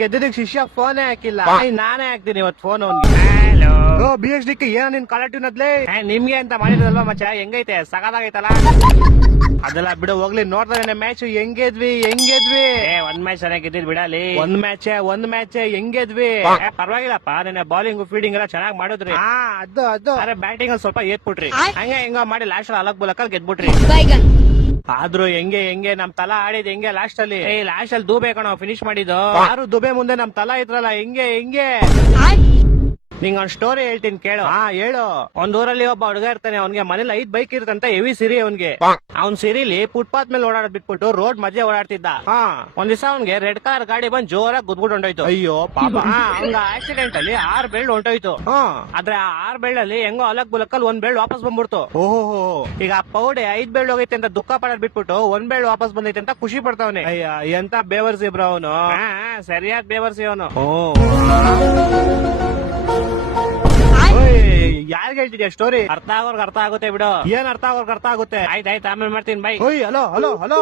ಗೆದ್ದಿದ್ದಕ್ಕೆ ಶಿಷ್ಯ ಫೋನೇ ಹಾಕಿಲ್ಲ ನಾನೇ ಹಾಕ್ತೀನಿ ಇವತ್ತು ಫೋನ್ ಅವ್ನಿಗೆ. BHD ಏನ ನಿನ್ ಕಲೆಕ್ಟಿವ್ ನದ್ಲೇ ನಿಮ್ಗೆ ಅಂತ ಮಾಡಿದ್ರಲ್ವಾ ಮಚ್ಚ, ಹೆಂಗೈತೆ ಸಗದಾಗೈತಲ್ಲ. ಅದೆಲ್ಲ ಬಿಡು ಹೋಗ್ಲಿ, ನೋಡ್ತಾನೆ ಮ್ಯಾಚ್ ಹೆಂಗೆದ್ವಿ ಒಂದ್ ಮ್ಯಾಚ್ ಚೆನ್ನಾಗಿ ಗೆದ್ದಿದ್ ಬಿಡಲಿ. ಒಂದ್ ಮ್ಯಾಚ್ ಹೆಂಗೆದ್ವಿ ಪರವಾಗಿಲ್ಲಪ್ಪ. ನಿನ್ನೆ ಬಾಲಿಂಗ್ ಫೀಲ್ಡಿಂಗ್ ಎಲ್ಲ ಚೆನ್ನಾಗಿ ಮಾಡಿದ್ರಿ. ಅದು ಅರೆ ಬ್ಯಾಟಿಂಗ್ ಅಲ್ಲಿ ಸ್ವಲ್ಪ ಏತ್ಬಿಟ್ರಿ, ಹಂಗ ಹೆಂಗ ಮಾಡಿ ಲಾಸ್ಟ್ ಅಲಕ್ ಬುಲಕಲ್ ಗೆದ್ಬಿಟ್ರಿ. ಆದ್ರೂ ಹೆಂಗೆ ನಮ್ ತಲಾ ಆಡಿದ್ ಹೆಂಗೆ ಲಾಸ್ಟ್ ಅಲ್ಲಿ ದುಬೆ ಕಣೋ ಫಿನಿಶ್ ಮಾಡಿದ್ದು. ಯಾರು ದುಬೆ ಮುಂದೆ ನಮ್ ತಲಾ ಇದ್ರಲ್ಲ ಹೆಂಗೆ ನಿಂಗ್ ಒಂದ್ ಸ್ಟೋರಿ ಹೇಳ್ತೀನಿ ಕೇಳು. ಹೇಳು. ಒಂದ್ ಊರಲ್ಲಿ ಒಬ್ಬ ಹುಡುಗ ಇರ್ತಾನೆ, ಅವ್ನಿಗೆ ಮನೇಲಿ 5 ಬೈಕ್ ಇರ್ತಂತ, ಹೆವಿ ಸಿರಿ ಅವ್ನಿಗೆ. ಅವ್ನ್ ಸಿರಿಲಿ ಫುಟ್ಪಾತ್ ಮೇಲೆ ಓಡಾಡೋದ್ ಬಿಟ್ಬಿಟ್ಟು ರೋಡ್ ಮಧ್ಯೆ ಓಡಾಡ್ತಿದ್ದ. ಒಂದ್ ದಿವಸ ಅವ್ನಿಗೆ ರೆಡ್ ಕಾರ್ ಗಾಡಿ ಬಂದ್ ಜೋರಾಗಿ ಗುದ್ಬಿಟ್ಟು ಹೊಂಟೋಯ್ತು. ಅಯ್ಯೋ ಪಾಪ. ಅವ್ನ ಆಕ್ಸಿಡೆಂಟ್ ಅಲ್ಲಿ 6 ಬೆಳ್ಳು ಹೊಂಟೋಯ್ತು. ಆದ್ರೆ ಆ 6 ಬೆಳ್ಳಲ್ಲಿ ಹೆಂಗೋ ಅಲಕ್ ಬುಲಕಲ್ 1 ಬೆಳ್ಳು ವಾಪಸ್ ಬಂದ್ಬಿಡ್ತು. ಓಹೋ. ಈಗ ಆ ಪೌಡೆ 5 ಬೆಳ್ಳು ಹೋಗೈತೆ ಅಂತ ದುಃಖ ಪಡೋದ್ ಬಿಟ್ಬಿಟ್ಟು 1 ಬೆಳ್ಳು ವಾಪಸ್ ಬಂದೈತೆ ಅಂತ ಖುಷಿ ಪಡ್ತಾವನೆ. ಅಯ್ಯ ಎಂತ ಬೇವರ್ಸಿ ಬ್ರೋ ಅವನು, ಸರಿಯಾದ ಬೇವರ್ಸಿ ಅವನು. ಯಾರ್ಗ ಹೇಳ್ತಿದ್ಯಾ ಸ್ಟೋರಿ? ಅರ್ಥ ಆಗೋರ್ಗ್ ಅರ್ಥ ಆಗುತ್ತೆ ಬಿಡು. ಏನ್ ಅರ್ಥ ಆಗೋರ್ಗ್ ಅರ್ಥ ಆಗುತ್ತೆ. ಆಯ್ತಾಯ್ತು, ಆಮೇಲೆ ಮಾಡ್ತೀನಿ ಬೈ. ಹಲೋ